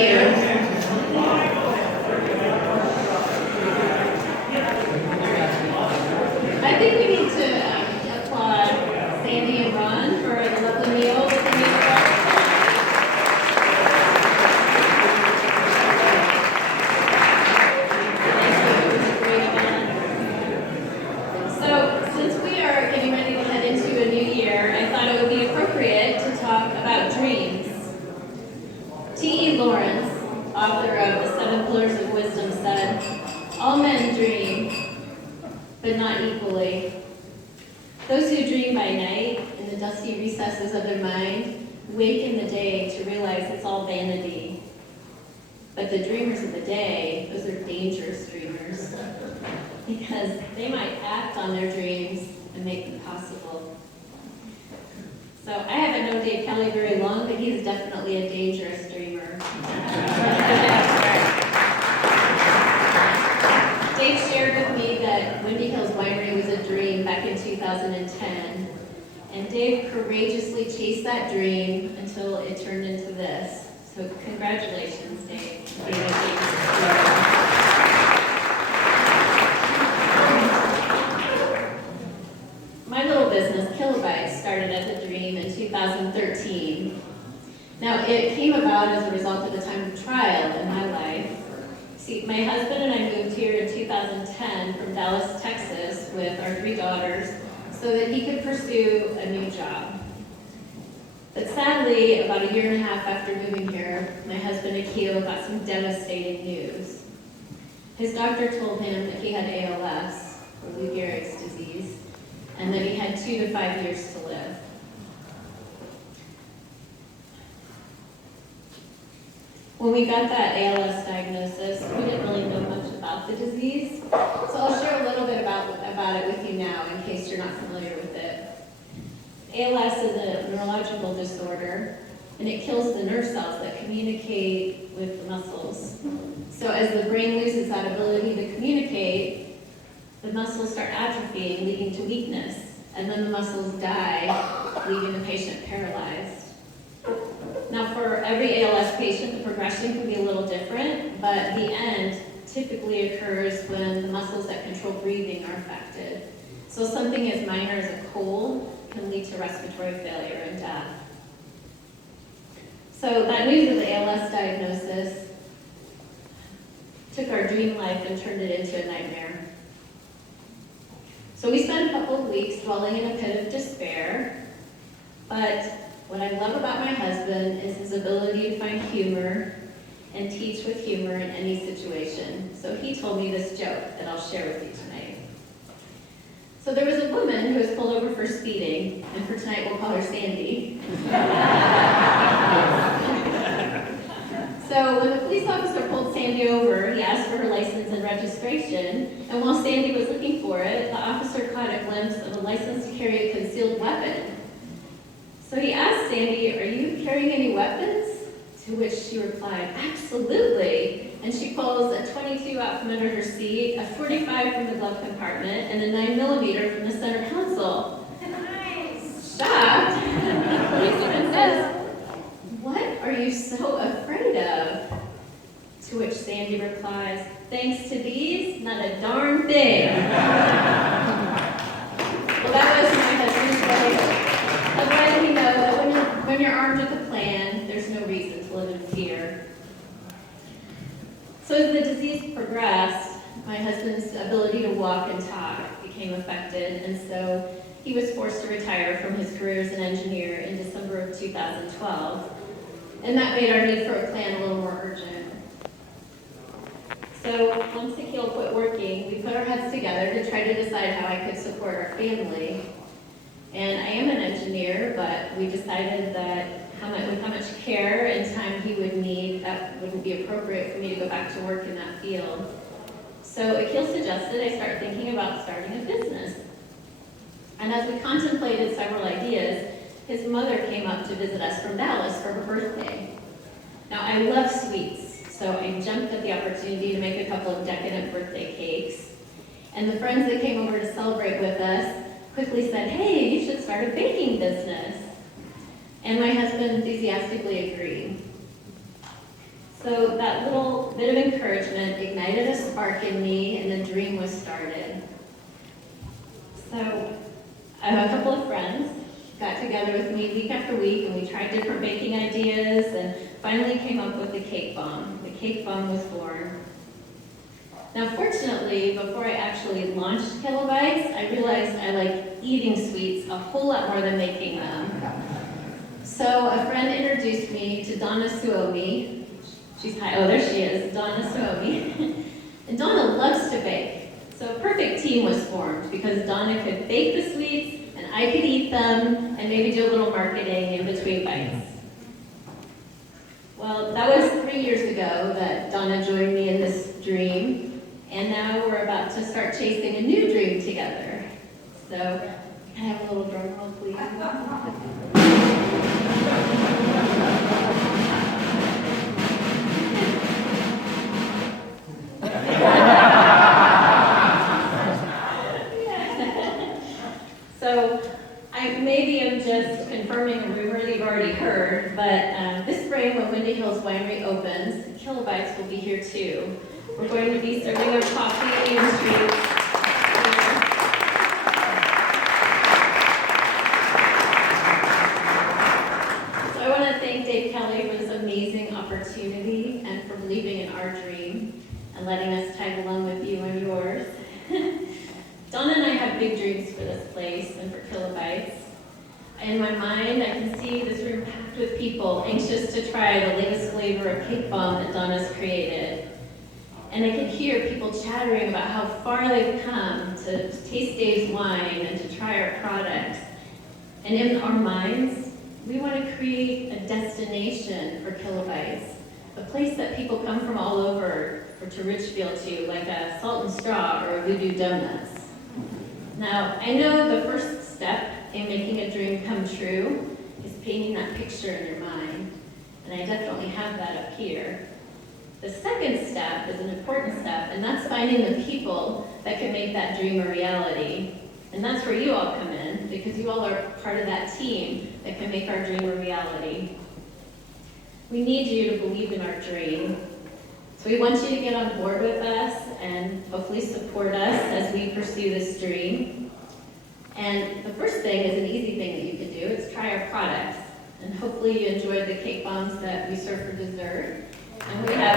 you. I think we need to applaud Sandy and Ron for the lovely meal that they made for us. So, since we are getting ready to head into a new year, I thought it would be appropriate to talk about dreams. T.E. Lawrence, author of The Seven Pillars of Wisdom, said, "All men dream, but not equally. Those who dream by night in the dusty recesses of their mind wake in the day to realize it's all vanity. But the dreamers of the day, those are dangerous dreamers, because they might act on their dreams and make them possible." So I haven't known Dave Kelly very long, but he's definitely a dangerous dreamer. Dave shared with me that Windy Hills Winery was a dream back in 2010, and Dave courageously chased that dream until it turned into this. So congratulations, Dave. My little business, Killa Bites, started as a dream in 2013. Now, it came about as a result of a time of trial in my life. See, my husband and I moved here in 2010 from Dallas, Texas, with our 3 daughters so that he could pursue a new job. But sadly, about a year and a half after moving here, my husband Akil got some devastating news. His doctor told him that he had ALS, or Lou Gehrig's disease, and that he had 2 to 5 years to live. When we got that ALS diagnosis, we didn't really know much about the disease, so I'll share a little bit about it with you now in case you're not familiar with it. ALS is a neurological disorder, and it kills the nerve cells that communicate with the muscles. So as the brain loses that ability to communicate, the muscles start atrophying, leading to weakness, and then the muscles die, leaving the patient paralyzed. Now, for every ALS patient, the progression can be a little different, but the end typically occurs when the muscles that control breathing are affected. So something as minor as a cold can lead to respiratory failure and death. So that news of the ALS diagnosis took our dream life and turned it into a nightmare. So we spent a couple of weeks dwelling in a pit of despair, but what I love about my husband is his ability to find humor and teach with humor in any situation. So he told me this joke that I'll share with you tonight. So there was a woman who was pulled over for speeding, and for tonight we'll call her Sandy. So when the police officer pulled Sandy over, he asked for her license and registration, and while Sandy was looking for it, the officer caught a glimpse of a license to carry a concealed weapon. So he asked Sandy, "Are you carrying any weapons?" To which she replied, "Absolutely." And she pulls a .22 out from under her seat, a .45 from the glove compartment, and a 9mm from the center console. Nice. Shocked, the policeman says, "What are you so afraid of?" To which Sandy replies, "Thanks to these, not a darn thing." Well, that was my husband's way of letting me know that when you're armed with a plan, there's no reason to live in fear. So as the disease progressed, my husband's ability to walk and talk became affected, and so he was forced to retire from his career as an engineer in December of 2012. And that made our need for a plan a little more urgent. So once Akil quit working, we put our heads together to try to decide how I could support our family. And I am an engineer, but we decided that with how much care and time he would need, that wouldn't be appropriate for me to go back to work in that field. So Akil suggested I start thinking about starting a business. And as we contemplated several ideas, his mother came up to visit us from Dallas for her birthday. Now, I love sweets, so I jumped at the opportunity to make a couple of decadent birthday cakes. And the friends that came over to celebrate with us quickly said, "Hey, you should start a baking business." And my husband enthusiastically agreed. So that little bit of encouragement ignited a spark in me, and the dream was started. So I have a couple of friends got together with me week after week, and we tried different baking ideas, and finally came up with the cake bomb. The cake bomb was born. Now, fortunately, before I actually launched Killa Bites, I realized I like eating sweets a whole lot more than making them. So a friend introduced me to Donna Suomi. She's hi. Oh, there she is, Donna Suomi. And Donna loves to bake. So a perfect team was formed because Donna could bake the sweets and I could eat them and maybe do a little marketing in between bites. Well, that was 3 years ago that Donna joined me in this dream, and now we're about to start chasing a new dream together. So, can I have a little drum roll, please? So, maybe I'm just confirming a rumor that you've already heard, but this spring when Windy Hills Winery opens, Killa Bites will be here too. We're going to be serving our coffee and treats. So I want to thank Dave Kelly for this amazing opportunity and for believing in our dream and letting us tag along with you and yours. Donna and I have big dreams for this place and for Killa Bites. In my mind, I can see this room packed with people anxious to try the latest flavor of cake bomb that Donna's created. And I can hear people chattering about how far they've come to taste Dave's wine and to try our products. And in our minds, we want to create a destination for Killa Bites, a place that people come from all over to Richfield to, like a Salt and Straw or a Voodoo Donuts. Now, I know the first step in making a dream come true is painting that picture in your mind, and I definitely have that up here. The second step is an important step, and that's finding the people that can make that dream a reality. And that's where you all come in, because you all are part of that team that can make our dream a reality. We need you to believe in our dream. So we want you to get on board with us and hopefully support us as we pursue this dream. And the first thing is an easy thing that you can do. It's try our products. And hopefully you enjoyed the cake bombs that we serve for dessert. And we have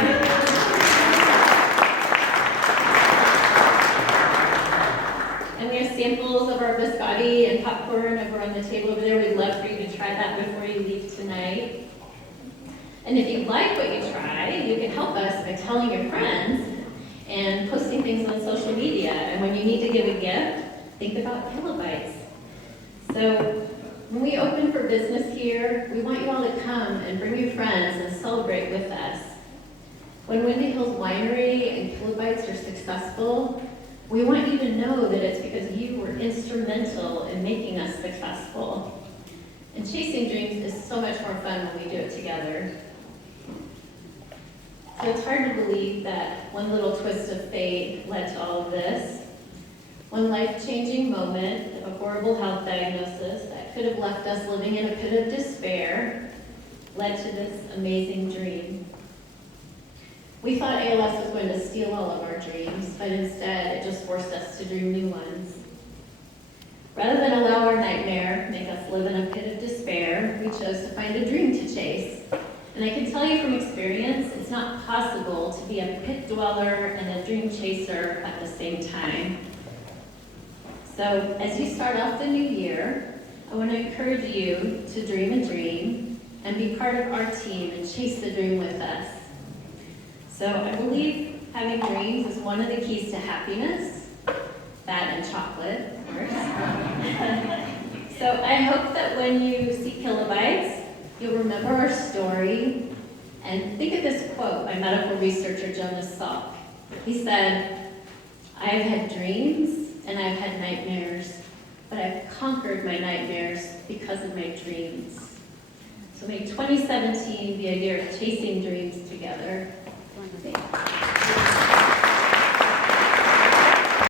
samples of our biscotti and popcorn over on the table over there. We'd love for you to try that before you leave tonight. And if you like what you try, you can help us by telling your friends and posting things on social media. And when you need to give a gift, think about Killa Bites. So when we open for business here, we want you all to come and bring your friends and celebrate with us. When Windy Hills Winery and Killa Bites are successful, we want you to know that it's because you were instrumental in making us successful. And chasing dreams is so much more fun when we do it together. So it's hard to believe that one little twist of fate led to all of this. One life-changing moment of a horrible health diagnosis that could have left us living in a pit of despair led to this amazing dream. We thought ALS was going to steal all of our dreams, but instead it just forced us to dream new ones. Rather than allow our nightmare make us live in a pit of despair, we chose to find a dream to chase. And I can tell you from experience, it's not possible to be a pit dweller and a dream chaser at the same time. So as you start off the new year, I want to encourage you to dream a dream and be part of our team and chase the dream with us. So I believe having dreams is one of the keys to happiness, that and chocolate, of course. So I hope that when you see Killa Bites, you'll remember our story and think of this quote by medical researcher Jonas Salk. He said, "I've had dreams and I've had nightmares, but I've conquered my nightmares because of my dreams." So may 2017 be a year of chasing dreams together. Thank you.